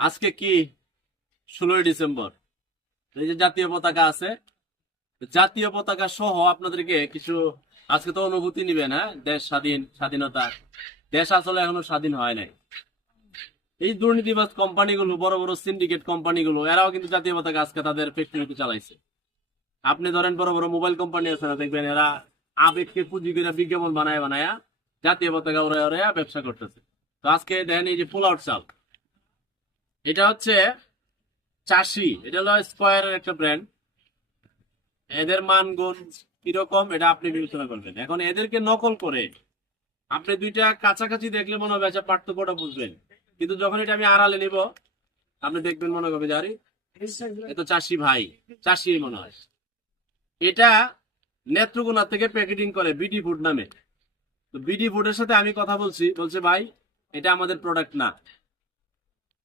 আজকে কি 16ই ডিসেম্বর, এই যে জাতীয় পতাকা আছে, জাতীয় পতাকা সহ আপনাদেরকে কিছু আজকে তো অনুভূতি নিবেন। হ্যাঁ, দেশ স্বাধীন, স্বাধীনতা, দেশ আসলে এখনো স্বাধীন হয় নাই। এই দুর্নীতিবাজ কোম্পানিগুলো, বড় বড় সিন্ডিকেট কোম্পানিগুলো, এরাও কিন্তু জাতীয় পতাকা আজকে তাদের ফ্যাক্টরিতে চালাইছে। আপনি ধরেন বড় বড় মোবাইল কোম্পানি আছে না, দেখবেন এরা আবেগকে পুঁজি করে বিজ্ঞাপন বানায় বানায়া জাতীয় পতাকা উড়ায় উড়াইয়া ব্যবসা করতেছে। তো আজকে দেখেন এই যে পোল আউট চাল, এটা হচ্ছে চাষি, এটা হলো স্কয়ারের একটা ব্র্যান্ড। এদের মান গুণ কিরকম এটা আপনি বিবেচনা করবেন। এখন এদেরকে নকল করে আপনি দুইটা কাছাকাছি দেখলে মনে হবে আচ্ছা পার্থক্যটা বুঝবেন, কিন্তু যখন এটা আমি আড়ালে নিব আপনি দেখবেন মনে হবে যে আরে এ তো চাষি ভাই, চাষি মনে হয়। এটা নেত্রকোনা থেকে প্যাকেটিং করে বিডি ফুড নামে। তো বিডি ফুডের সাথে আমি কথা বলছি, বলছে ভাই এটা আমাদের প্রোডাক্ট না,